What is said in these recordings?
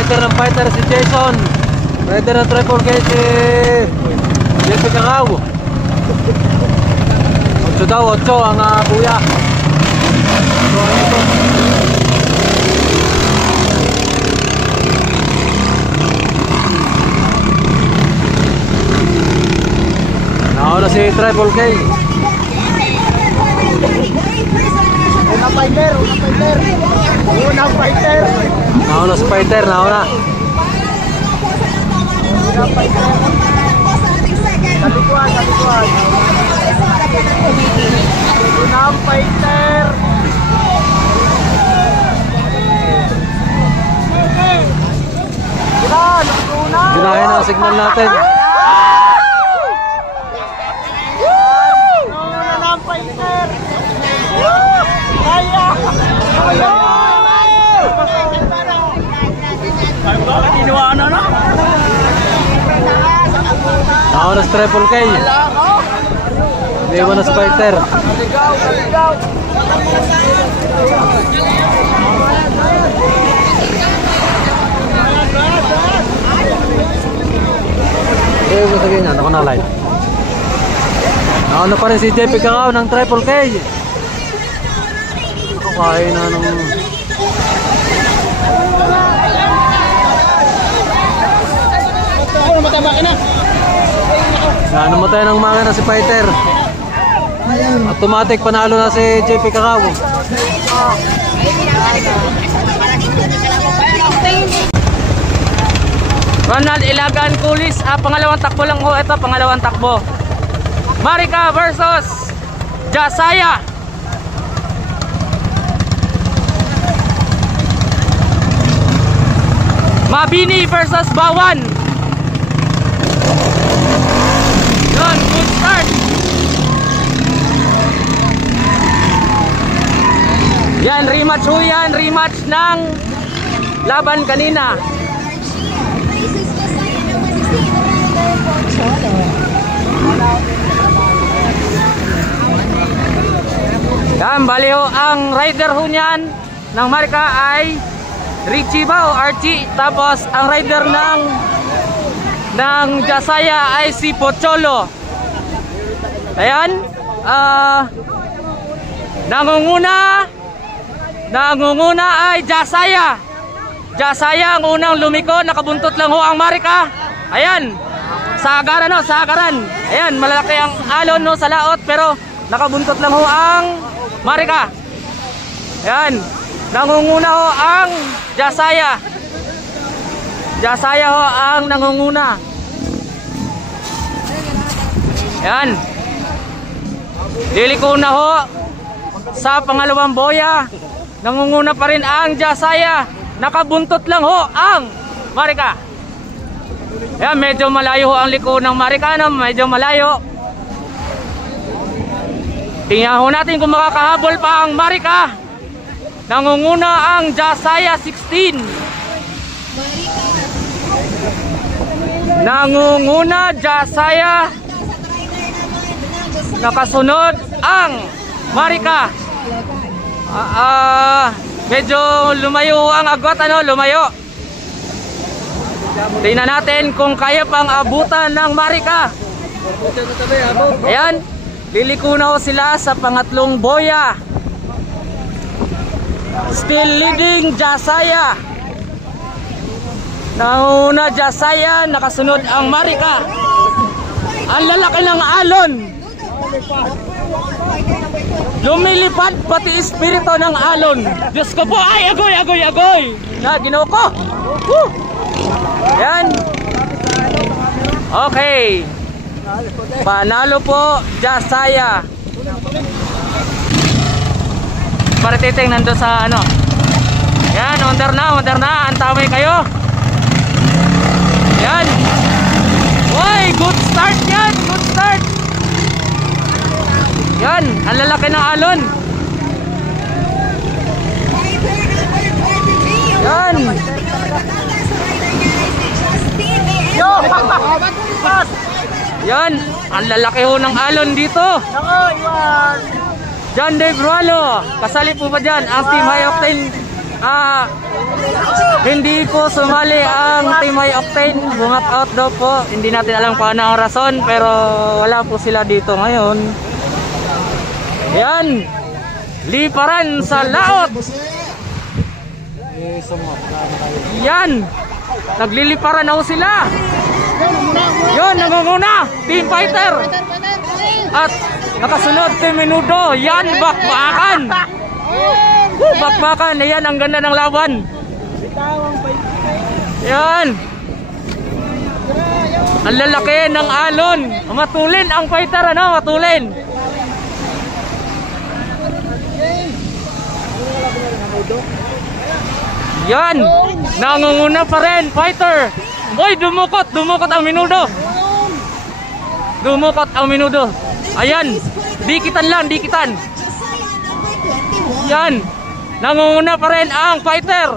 Rider ng fighter si Jason. Rider ng triple kay si JP Cacao. 8 daw, 8 ang kuya. So ano ito? Nauna si triple K. Unang fighter. Nauna si fighter, nauna. Unang fighter. Kalikuan. Unang fighter. Ginahin ang signal natin. Unang fighter. Kaya. Nauna si triple K. Iwan na si fighter. Kaligaw. Gusto sabihin niya, ako na live. Nauna pa rin si JP Cacao ng triple K. Kakain na ng... Namatay ng makina si fighter. Automatic panalo na si JP Cacao. Ronald Ilagan Kulis, pangalawang takbo lang ho. Ito, pangalawang takbo. Marika versus Jasaya. Mabini versus Bawan. Yun, good start. Yan, rematch ho yan. Rematch ng laban kanina. Yan, bali ho, ang rider ho niyan ng marka ay Richie ba o Archie. Tapos ang rider ng Jasaya ay si Pocholo. Ayan, nangunguna ay Jasaya. Jasaya ang unang lumiko, nakabuntot lang ho ang marka. Ayan, sagaran. Ayan, malaki ang alon no sa laot pero nakabuntot lang ho ang marka. Ayan, nangunguna ho ang Jasaya. Jasaya ho ang nangunguna. Ayan, liliko na ho sa pangalawang boya. Nangunguna pa rin ang Jasaya. Nakabuntot lang ho ang marka. Ayan, medyo malayo ho ang liko ng marka, no? Medyo malayo. Tingnan ho natin kung makakahabol pa ang marka. Nangunguna ang Jasaya 16. Nangunguna Jasaya. Nakasunod ang marka. Medyo lumayo ang agwat, ano? Lumayo. Tingnan natin kung kaya pang abutan ng marka. Ayan, liliko na ho sila sa pangatlong boya. Still leading Jasaya. Nauna Jasaya, nakasunod ang marka. Ang lalaki ng alon. Lumilipad pati espiritu ng alon. Diyos ko po, ay agoy. Na, ginawa ko. Woo! Yan. Okay. Panalo po Jasaya. Para titingnan doon sa ano. Yan, under na. Antamay kayo. Yan. Uy, good start yan. Good start. Yan, ang lalaki ng alon. Yan. Yan, ang lalaki ho ng alon dito. John Dave Rualo, kasali po ba dyan ang Team High Octane hindi po sumali ang Team High Octane. Bungat out daw po. Hindi natin alam kung ano ang rason, pero wala po sila dito ngayon. Yan. Liparan sa laot. Yan. Nagliliparan na ho sila. Yun, nangunguna. Team Fighter. At nakasunod Team Menudo. Yan, bakbakan. Bakbakan. Ayan, ang ganda ng laban. Yan. Ang lalaki ng alon. Matulin ang fighter, ano? Matulin. Yan. Nangunguna pa rin, fighter. Uy, dumukot ang Menudo. Dumukot ang Menudo. Ayan. Dikitan lang, dikitan. Yan. Nangunguna pa rin ang fighter.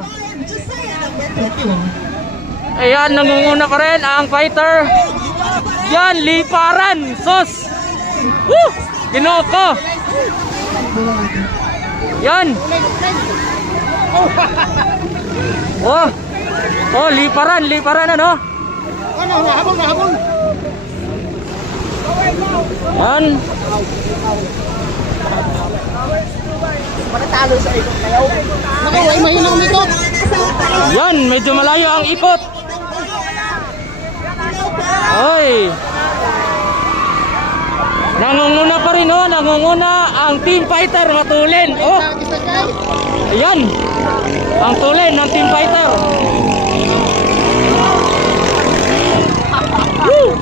Ayan, nangunguna pa rin ang fighter. Yan, liparan. Sus. Woo! Ginoko. Yan. Oh, liparan ano? Nahabol. Yan. Matatalo sa ikot kayo. Nakaway, mahina umikot. Yan, medyo malayo ang ikot. Oy. Nangunguna pa rin, oh. Nangunguna ang Team Fighter. Matulin. Oh. Ayan. Ang tulin ng Team Fighter. Woo!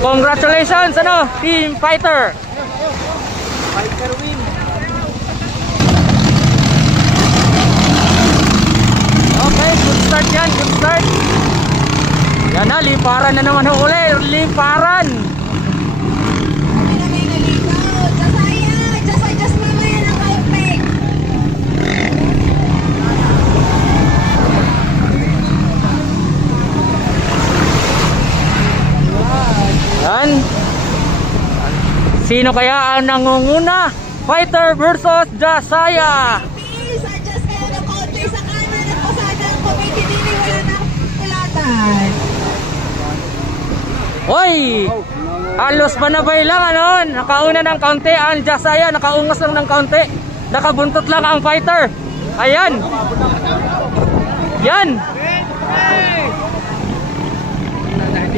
Congratulations, ano, Team Fighter. Fighter win. Okay, good start yan, good start. Yan na, liparan na naman uli, liparan. Yan. Sino kaya ang nangunguna? Fighter versus Jasaya. Hoy! Halos banabay lang, ano? Nakauna ng kaunti ang Jasaya, nakaungas lang ng kaunti. Nakabuntot lang ang fighter. Ayan. Yan.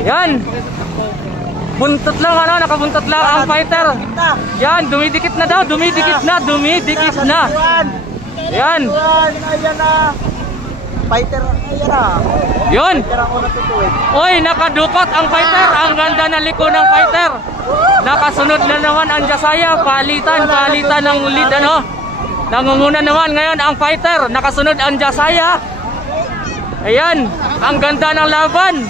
Yan. Buntot lang, ano? Nakabuntot lang ang fighter. Yan, dumidikit na daw, dumidikit na. Yan. Ayan na. Fighter, ayan na. Yun. Fighter ako natutuwid. Oy, nakadukot ang fighter. Ang ganda ng liko ng fighter. Nakasunod na naman ang Jasaya. Palitan ng lead, ano? Nangunguna naman ngayon ang fighter. Nakasunod ang Jasaya. Ayan, ang ganda ng laban.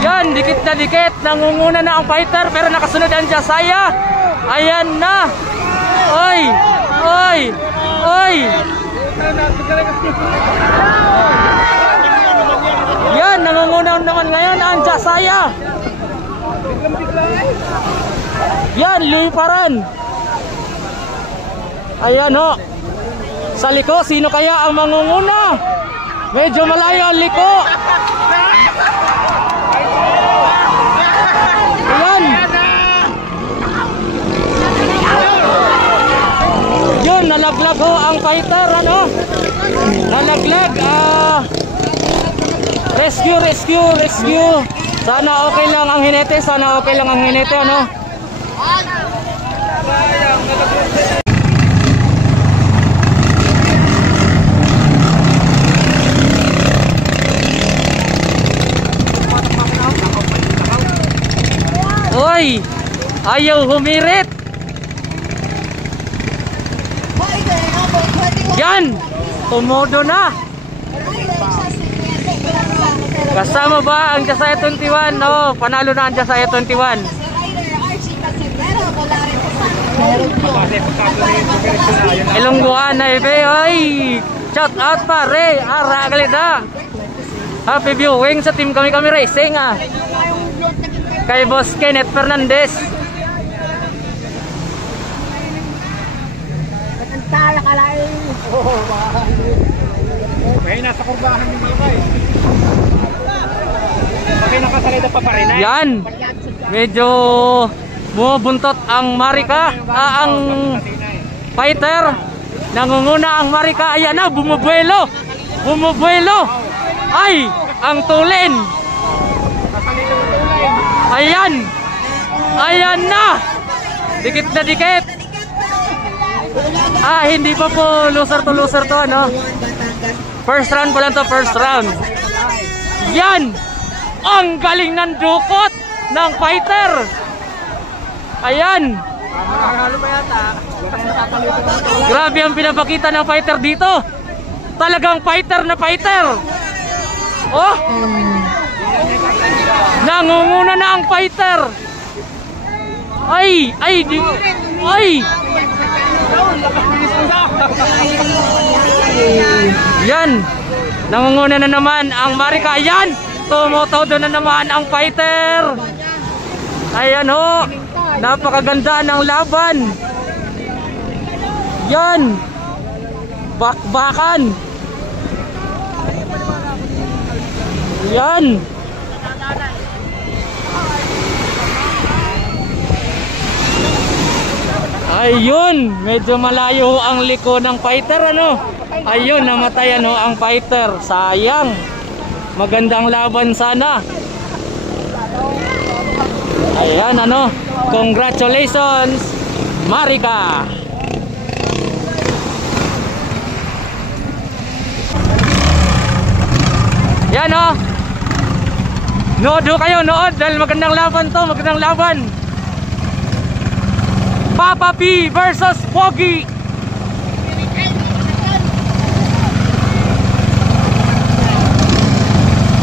Yan, dikit na dikit. Nangunguna na ang fighter pero nakasunod ang Jasaya. Ayan na. Oy. Yan, nangunguna naman ngayon ang Jasaya. Yan, liparan. Ayan, ho. Sa liko, sino kaya ang mangunguna? Medyo malayo ang liko. Ayan. Yun, nalaglag ho ang fighter, ano? Nalaglag. Rescue. Sana okay lang ang hinete, ano? Hoy! Ayaw humirit! Yan! Tumodo na! Kasama ba ang Jasaya 21? No, panalo na ang Jasaya 21. Ilongguan na ibe, oy! Shout out pare! Ara galida! Happy viewing sa team kami racing, ah! Kay Boss Kenneth Fernandez. May nasa kurbahan yung mga eh. Bakit nakasalida pa rin eh? Yan. Medyo bumubuntot ang Marika. Ang fighter. Nangunguna ang Marika. Ayan na, bumubuelo. Bumubuelo. Ay, ang tulin. Ayan. Ayan na. Dikit na dikit. Hindi pa po loser to ano. First round pa lang to, first round. Yan. Ang galing ng dukot ng fighter. Ayan. Grabe ang pinapakita ng fighter dito. Talagang fighter na fighter. Oh. Nangunguna na ang fighter. Ay. Yan. Nangunguna na naman ang Marika. Yan. Tumotodo na naman ang fighter. Ayan ho. Napakaganda ng laban. Yan. Bakbakan. Yan. Ayun, medyo malayo ang liko ng fighter ano. Ayun, namatayan ho ang fighter. Sayang. Magandang laban sana. Ayan ano. Congratulations, Marika. Yan o. Nood ho kayo, nood. Dahil magandang laban to, magandang laban. Papa P versus Pogi.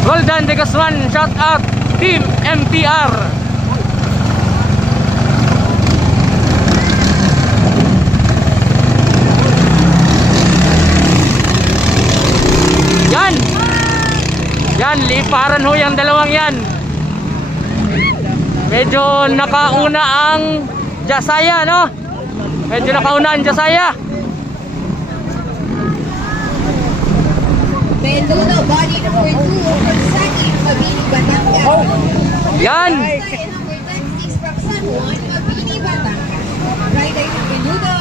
Roldan de Guzman, shout out Team MTR. Yan. Yan, liparan ho yung dalawang yan. Medyo nakauna ang Jasaya, no? Medyo nakauna ang Jasaya. Mendoza, body number 2 from Saki, Mabini, Batangas. Yan. Number 26 from San Juan, Mabini, Batangas. Rider ng Menudo,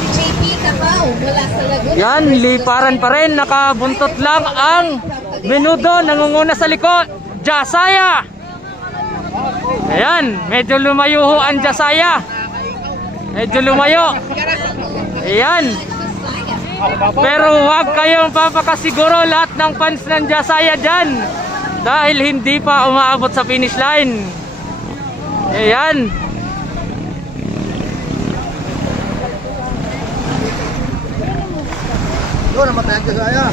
si JP Tacao, mula sa Laguna. Yan, liparan pa rin. Nakabuntot lang ang Menudo. Nangunguna sa likod, Jasaya. Ayan, medyo lumayo ho ang Jasaya. Medyo lumayo. Ayan. Pero huwag kayong papakasiguro lahat ng fans ng Jasaya dyan. Dahil hindi pa umaabot sa finish line. Ayan. Doon, namatay ang Jasaya.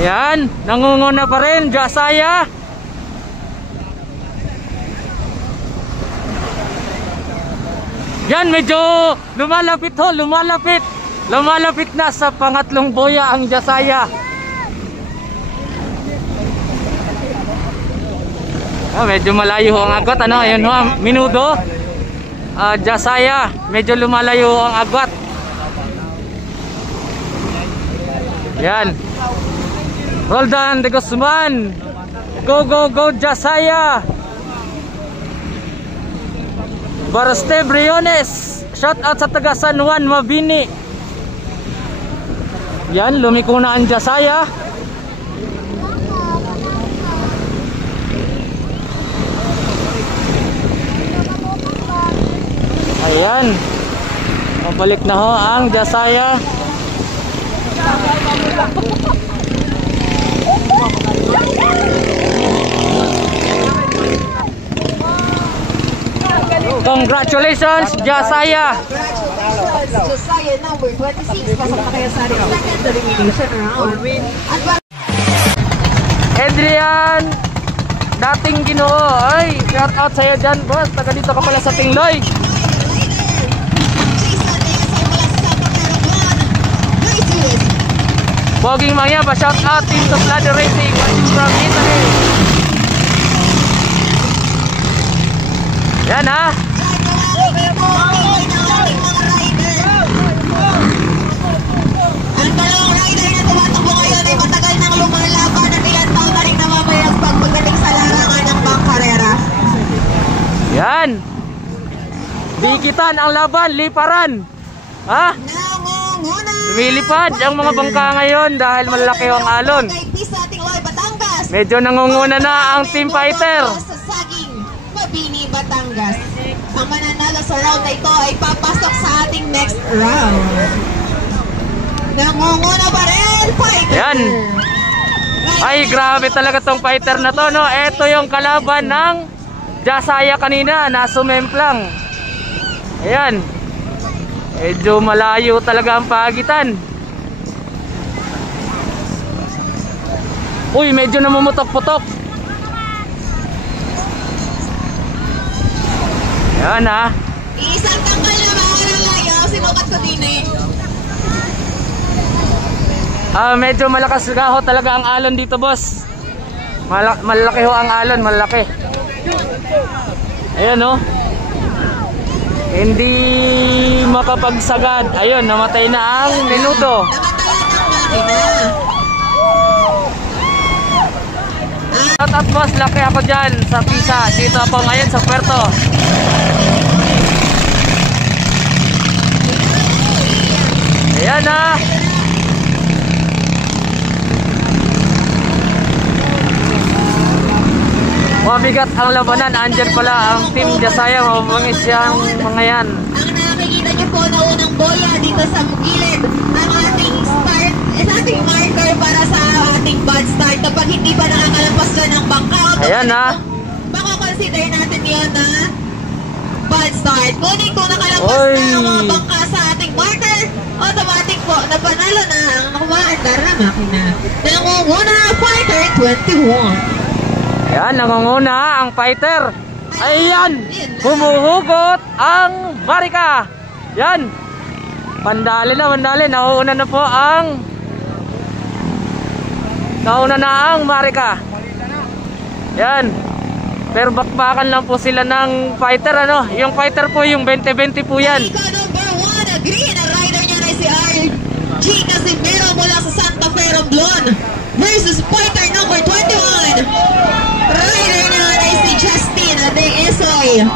Ayan, nangunguna pa rin Jasaya. Yan, medyo lumalapit ho, lumalapit. Lumalapit na sa pangatlong boya ang Jasaya. Medyo malayo ho ang agwat, ano? Ayun ho, Menudo. Jasaya, medyo lumalayo ho ang agwat. Yan. Roldan de Guzman. Go, go, go, Jasaya. Baraste Briones. Shout out sa taga San Juan, Mabini. Yan, lumiko na ang Jasaya. Ayan. Pabalik na ho ang Jasaya. Congratulations, Jasaya. Jasaya number 26, pasok na kayo sa second elimination round. Adrian, dating Ginoo. Ay, shout out sa'yo dyan, boss. Taga dito ka pala sa Tingloy. Boging Mangya, pa shout out Team Toslado Racing, watching from Italy. Yan ha. Dikitan ang laban, liparan. Ha? Nangunguna. Lumilipad ang mga bangka ngayon dahil malaki ang alon. Kay Peace sa ating Loy Batangas. Medyo nangunguna na ang Team Fighter. Sa saging, Mabini, Batangas. Ang mananalo sa round na ito ay papasok sa ating next round. Nangunguna pa rin, Fighter. Yan. Ay, grabe talaga tong fighter na to, no? Ito yung kalaban ng Jasaya kanina, nasumemplang. Ayan. Medyo malayo talaga ang pagitan. Uy, medyo namumutok-putok. Ayan, ha. Isang tanggal na maunang layo, sinukat sa dini. Medyo malakas ho talaga ang alon dito, boss. Malaki ho ang alon, malaki. Ayan, oh. Hindi makapagsagad. Ayun, namatay na ang Menudo. Shout out, boss, laki ako dyan sa Pisa. Dito ako ngayon sa Puerto. Ayan, ah. Mabigat ang labanan. Andyan pala ang Team Jasaya. Mabangis yung mga yan. Ang nakikita niyo po na unang bola dito sa gilid, ang ating start, ating marker para sa ating bad start. Kapag hindi pa nakakalampas ka ng bangka, Ayan, ha. baka consider natin yun na bad start. Ngunit kung nakalampas Oy. na ang mga bangka sa ating marker, automatic po, napanalo na ang kumaandar na makina. Nangunguna Fighter 21. Ayan, nangunguna ang fighter. Ayan, humuhugot ang Marika. Yan. Pandali na, pandali. Nauna na po ang Marika. Yan. Pero bakbakan lang po sila ng fighter, ano? Yung fighter po, yung 20-20 po yan. Ika number 1, green. Ang rider niya na si RG Casimiro mula sa Santa Fe Romblon versus fighter number 21. Rider niya na si Justin de Esoy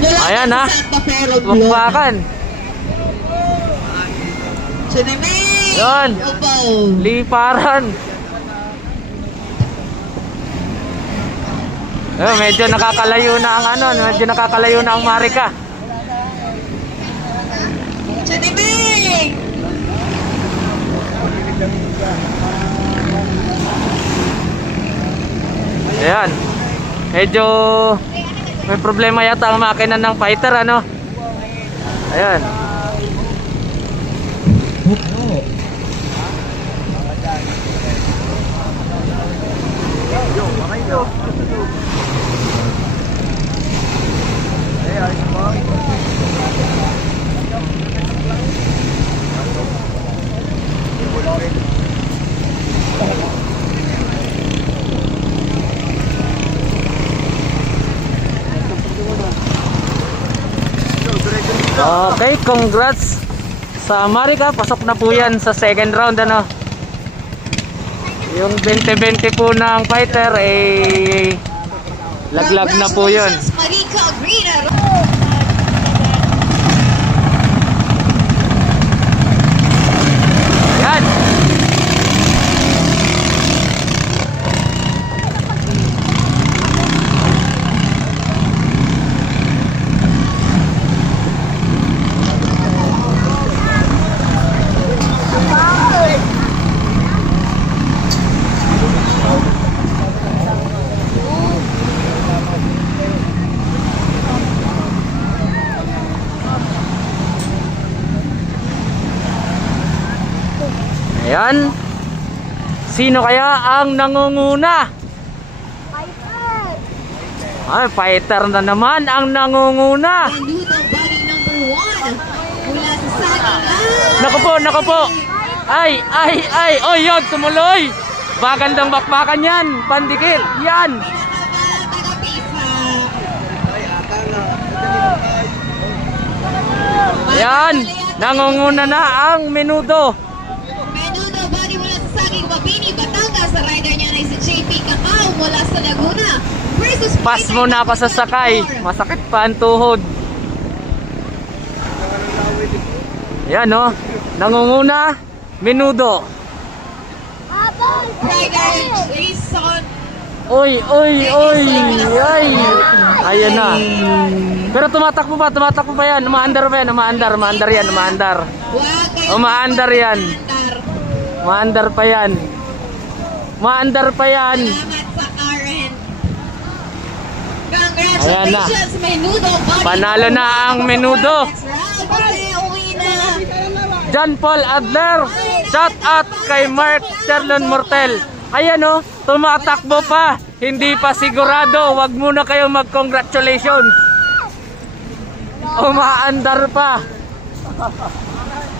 mula Ayan, sa ha. Santa Fe Romblon. Bakbakan. Tsunami! Yun. Opo. Liparan. Medyo nakakalayo na ang medyo nakakalayo na ang Marika. Tsunami! Ayan. Medyo may problema yata ang makina ng fighter, ano? Ayan. Okay, congrats sa Marika. Pasok na po yan sa second round, ano? Yung 20-20 po ng fighter, laglag na po yun. Marika Green. Yan. Ayan. Sino kaya ang nangunguna? Fighter. Ay, fighter na naman ang nangunguna. Menudo body number 1 mula sa Saging. Naku po, naku po. Ay. Oh, yun, tumuloy. Magandang bakbakan yan. Pandikit. Yan. Yan. Nangunguna na ang Menudo. Menudo body mula sa Saging, Mabini, Batangas. Sa rider niya na si JP Cacao mula sa Laguna versus Pas mo na ako sa sakay. Masakit pa ang tuhod. Ayan o, nangunguna, Menudo. Rider Jason. Uy, ay. Ayan na. Pero tumatakbo pa yan. Umaandar pa yan, umaandar yan. Umaandar yan. Umaandar pa yan. Salamat sa Karen. Congratulations, Menudo. Panalo na ang Menudo. Uwi na. John Paul Adler, shout out kay Mark Cherlon Mortel. Ayan o, tumatakbo pa, hindi pa sigurado, wag muna kayo mag-congratulations. Umaandar pa.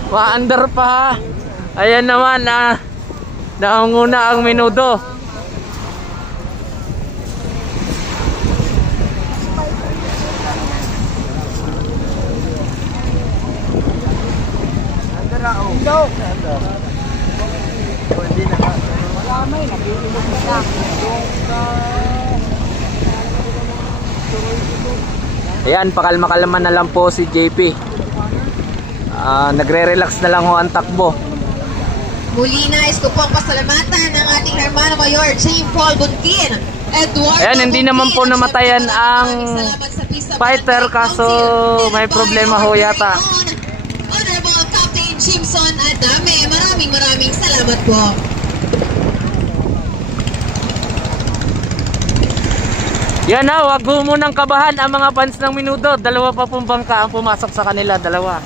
Umaandar pa. Ayan naman, nangunguna ang Menudo. Ayan, pakalma-kalma na lang po si JP. Nagre-relax na lang ho ang takbo. Muli nais ko po ang pasalamatan ng ating Hermano Mayor James Paul Buntin. Ayan, hindi naman po namatayan ang fighter kaso may problema ho yata. Honorable Captain Jimson Adame, maraming salamat po. Yan na, wag mo munang kabahan ang mga fans ng Menudo. Dalawa pa pong bangka ang pumasok sa kanila, dalawa.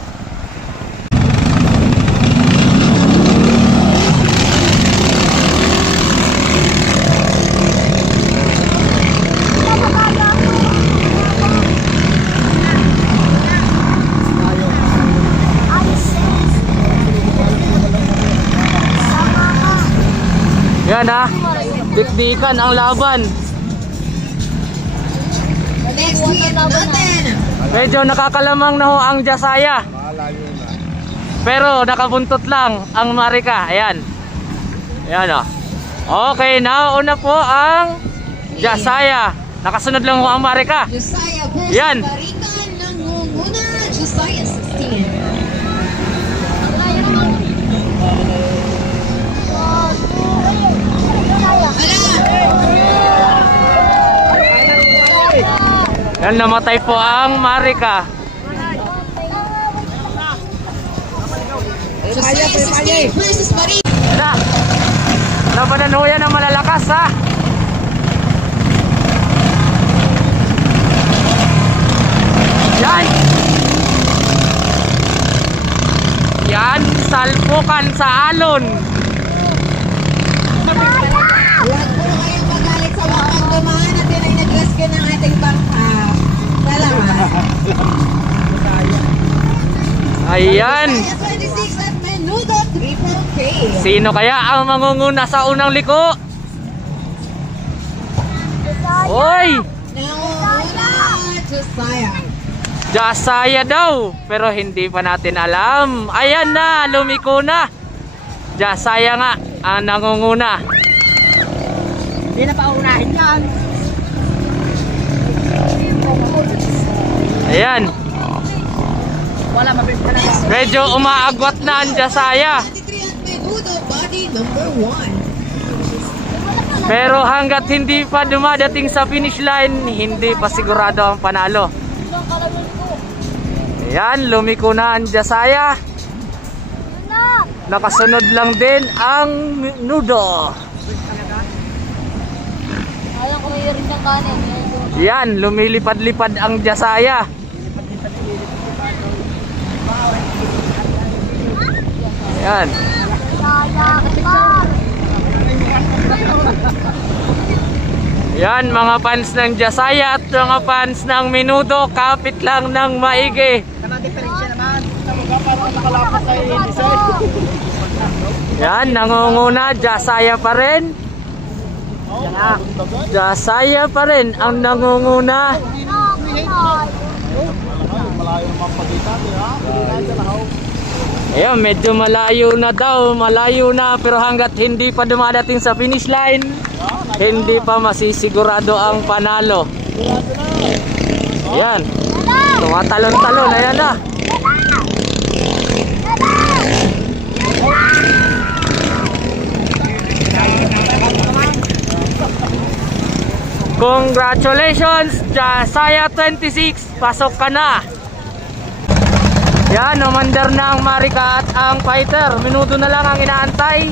Yan ha, dikdikan ang laban. Next hit natin. Medyo nakakalamang na ho ang Jasaya. Pero nakabuntot lang ang Marika. Ayan. Ayan o. Okay, nauna po ang Jasaya. Nakasunod lang ho ang Marika. Josiah versus Yan. Marika, nangunguna. Josiah 16. Yan, namatay po ang Marika. Josiah 16 versus Marika. Na, labanan ho yan ang malalakas ha. Yan. Yan, salpukan sa alon. Huwag po kayong magalit sa wakang dumaan at yun ay nag-rescue ng ating bangka. Salamat. Ayan. Josiah 26 at Menudo triple K. Sino kaya ang mangunguna sa unang liko? Oy! Nangunguna, Josiah. Jasaya daw, pero hindi pa natin alam. Ayan na, lumiko na. Jasaya nga ang nangunguna. Hindi na paunahin yan. Ayan, Wala mabibigyan na lang. medyo umaagwat na ang Jasaya. 93 at Menudo, body number 1. Pero hanggat hindi pa dumadating sa finish line, hindi pa sigurado ang panalo. Ayan, lumiko na ang Jasaya. Nakasunod lang din ang Menudo. Alam ko may rin ng kanin. Yan, lumilipad-lipad ang Jasaya. Ayan. Yan, mga fans ng Jasaya at mga fans ng Menudo, kapit lang ng maigi. Tama diferensya naman. Parang nakalapot tayo yung design. Yan, nangunguna, Jasaya pa rin. Jasaya pa rin ang nangunguna. Ayan, medyo malayo na daw, malayo na, pero hanggat hindi pa dumadating sa finish line, hindi pa masisigurado ang panalo. Ayan, tumatalon-talon, ayan na. Congratulations, Jasaya 26. Pasok ka na. Yan, umandar na ang Marika at ang fighter. Minuto na lang ang inaantay.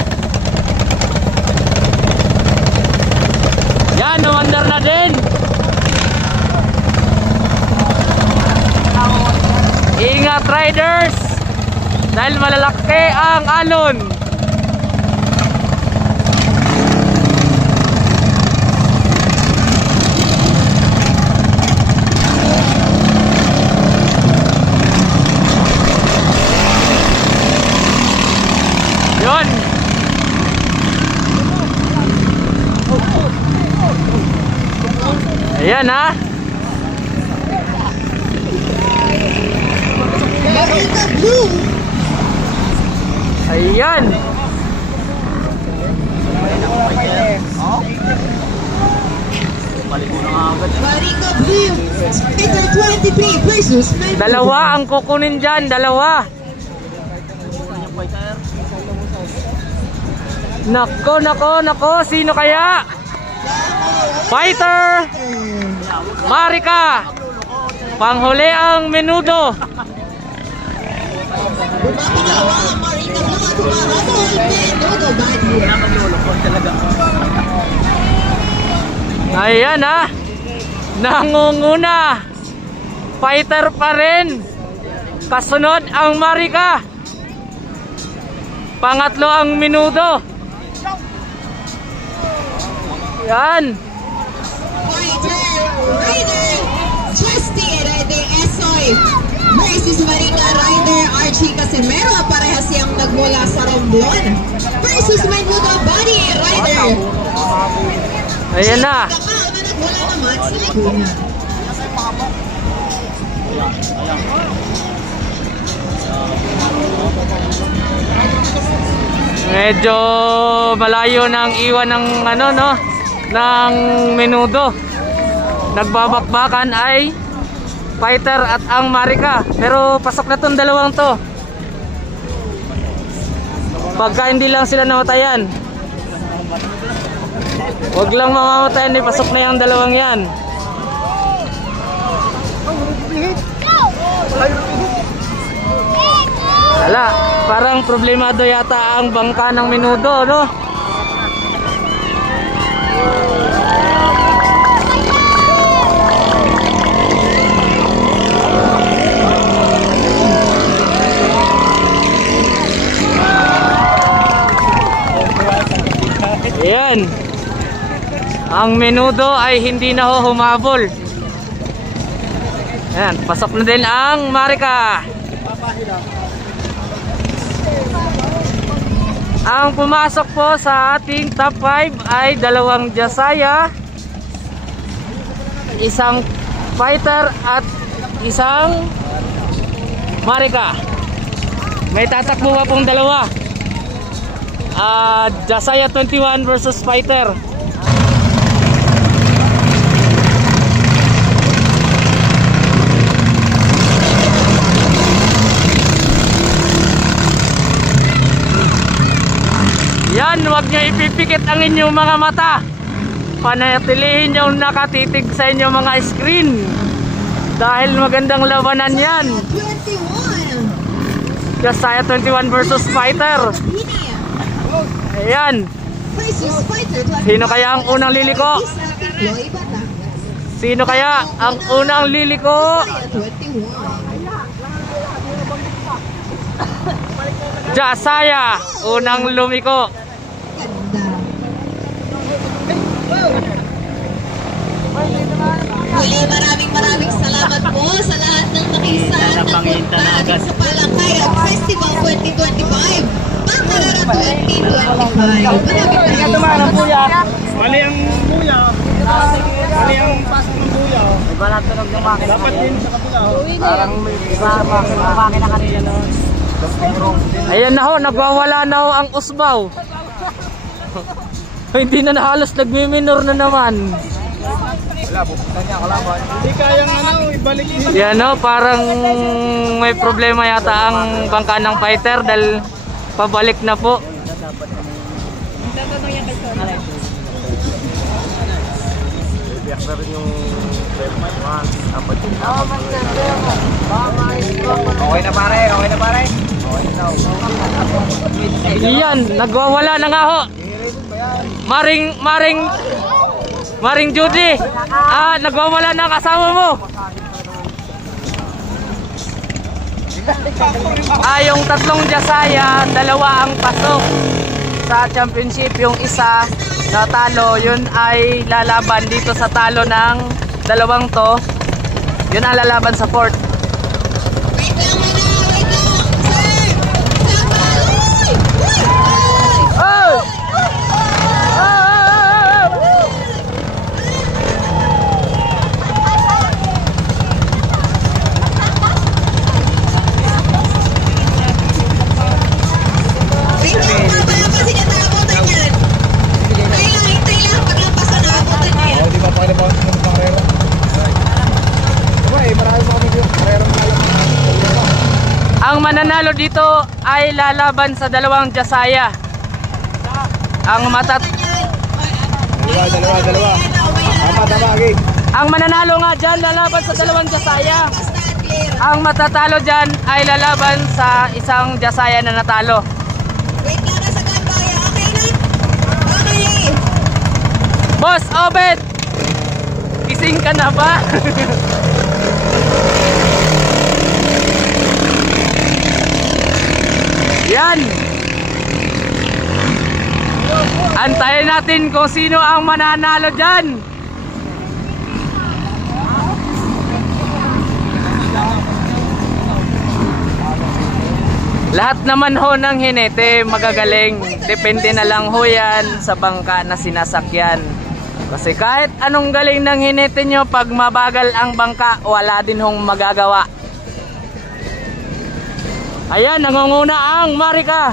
Yan, umandar na din. Ingat riders, dahil malalaki ang alon. Yun. Ayan ha. Ayan. Marika Blue, Fighter 23 versus Memo. Dalawa ang kukunin dyan, dalawa. Nako, nako, nako, sino kaya? Fighter Marika. Panghuli ang Menudo. Bumabalawa, Marika Blue at humahabol, Menudo body. Ayan ha. Nangunguna. Fighter pa rin. Kasunod ang Marika. Pangatlo ang Menudo. Yan. Fighter Rider Justin de Esoy versus Marika Rider Archie Casimero. Parehas siyang nagmula sa Romblon versus Menudo Body Rider. Ayan na. Kakao na nagmula naman sa Laguna. Medyo malayo ng iwan ng ano no, ng Menudo. Nagbabakbakan ay Fighter at ang Marika. Pero pasok na tong dalawang to. Pagka hindi lang sila namatayan. Huwag lang mamamatayan, pasok na yung dalawang yan. Wala, parang problemado yata ang bangka ng Menudo, no? Ayan. Ang Menudo ay hindi na humabol. Ayan, pasok na din ang Marika. Ang pumasok po sa ating top 5 ay dalawang Jasaya, isang Fighter at isang Marika. May tatakbo pa pong dalawa. Jasaya 21 versus Fighter. Yan, huwag nyo ipipikit ang inyong mga mata. Panatilihin nyo nakatitig sa inyong mga screen. Dahil magandang labanan yan. 21 Jasaya 21 versus Fighter. Ayan. versus Fighter 21. Sino kaya ang unang liliko? Sino kaya ang unang liliko? Jasaya, unang lumiko. Muli, maraming salamat po sa lahat ng nakisahan ng punta sa Palakayan Festival 2025. Pangkarara 2025. Maraming salamat. Mali ang buya. Mali ang pasok ng buya. Iba na tunog ng makina. Dapat din sa kabila. Parang may iba makina kanina. Ayan na ho, nagwawala na ho ang usbaw. Hindi na halos nagmi-minor na naman. Wala, pupunta niya kalaban. Hindi kayang ibalik din. Yan ho, parang may problema yata ang bangka ng Fighter dahil pabalik na po. Biyak na rin yung apat yung Okay na pare, okay na pare. Iyan, nagwawala na nga ho. Maring Judy. Nagwawala na ang kasama mo. Yung tatlong Jasaya, dalawa ang pasok sa championship. Yung isa natalo, yun ay lalaban dito sa talo ng dalawang to. Yun ang lalaban sa fourth. Wait lang muna, wait lang. Sir! Sampal! Uy! Uy! Oh! Wait lang, papalampasin niya, nakabutan yan. Hintay lang, paglampas na nakabutan niya yan. Di ba pakilabas mo ng karera? Diba marami mo kami yung karera mo alam. Ang mananalo dito ay lalaban sa dalawang Jasaya. Dalawa. Tama, okay. Ang mananalo nga dyan, lalaban sa dalawang Jasaya. Ang matatalo dyan ay lalaban sa isang Jasaya na natalo. Wait lang, nasa gambaya. Okay na? Okay. Boss Obed, gising ka na ba? Yan. Antayin natin kung sino ang mananalo dyan. Lahat naman ho ng hinete magagaling. Depende na lang ho yan sa bangka na sinasakyan. Kasi kahit anong galing ng hinete nyo, pag mabagal ang bangka, wala din hong magagawa. Ayan, nangunguna ang Marika.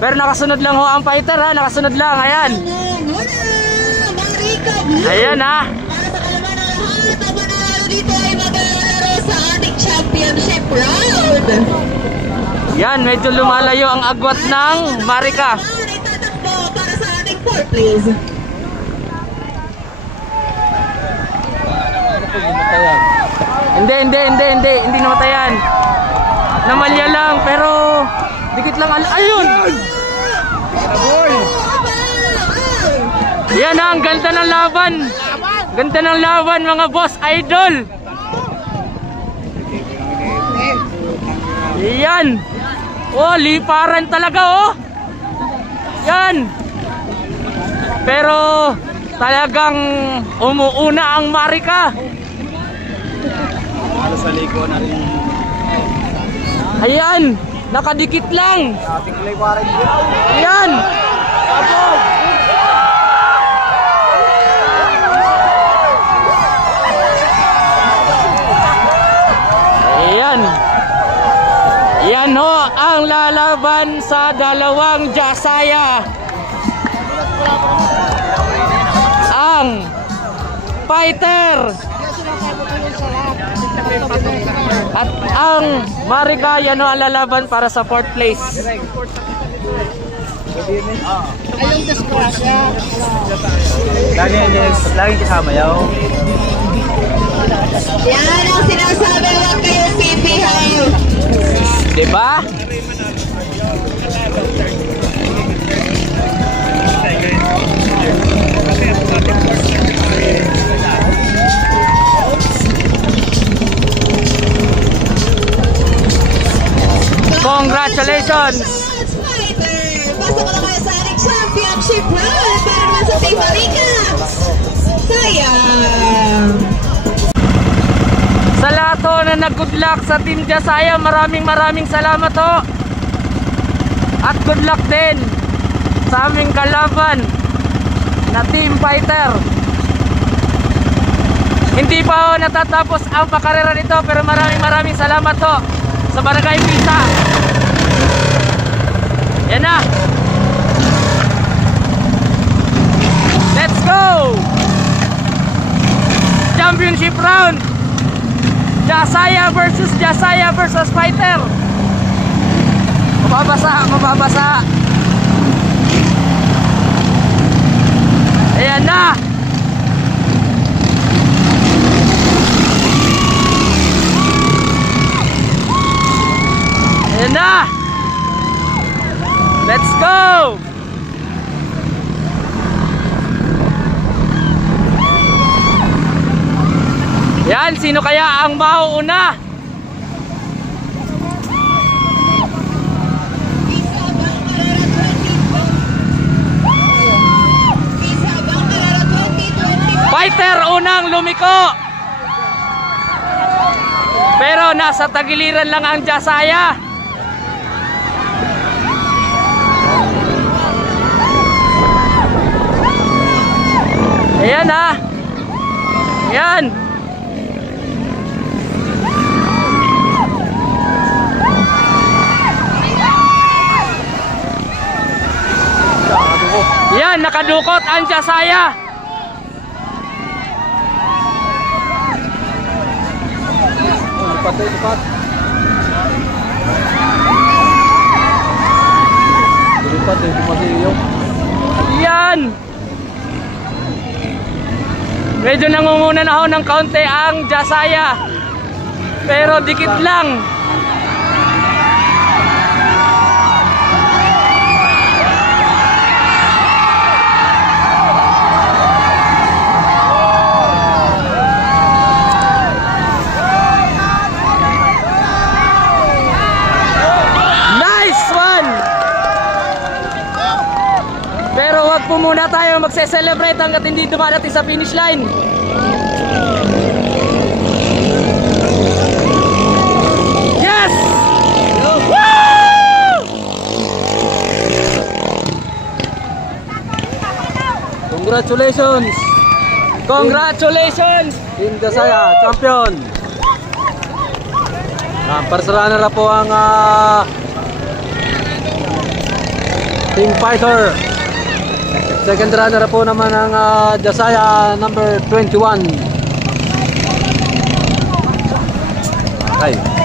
Pero nakasunod lang ho ang fighter ha, nakasunod lang, ayan. Ayan ha. Para sa kalaman ng lahat, ang manalo dito ay maglalaro sa ating championship round. Yan, medyo lumalayo ang agwat ng Marika. Itatakbo para sa ating fourth place. Hindi namatayan. Namalya lang, pero dikit lang. Ayun! Yan ang ganda ng laban. Ganda ng laban mga boss idol. Yan. Oh, liparan talaga oh. Yan. Pero talagang umuuna ang Marika. Halos sa liko na rin. Ayan, nakadikit lang. Ating play pa rin. Ayan. Ayan. Yan ho ang lalaban sa dalawang Jasaya. Ang fighter at ang Marika, yan ho ang lalaban para sa fourth place. Lagi kasama yaw. Yan ang sinasabi, huwag kayong pipihaw. Diba? Congratulations! Pasok na kayo sa ating championship round para naman sa Team Marika. Sayang. Sa lahat ho na nag-good luck sa Team Jasaya, maraming salamat ho. At good luck din sa aming kalaban na Team Fighter. Hindi pa ho natatapos ang pakarera nito, pero maraming salamat ho sa Barangay Pisa. Yan na. Let's go! Championship round. Jasaya versus Fighter. Mababasa. Ayan na. Let's go! Yan, sino kaya ang mauuna? Fighter unang lumiko. Pero nasa tagiliran lang ang Jasaya. Ayan ha. Ayan. Yan, nakadukot ang Jasaya. Lipat. Lipat eh, kumasiyo. Yan. Medyo nangunguna na ho ng kaunti ang Jasaya. Pero dikit lang. Wag po muna tayo magse-celebrate hanggat hindi dumadating sa finish line. Yes! Woo! Congratulations! Congratulations! Team Jasaya, champion! Parsaraan na po ang Team Fighter. Second runner po naman ang Jasaya number 21. Ay.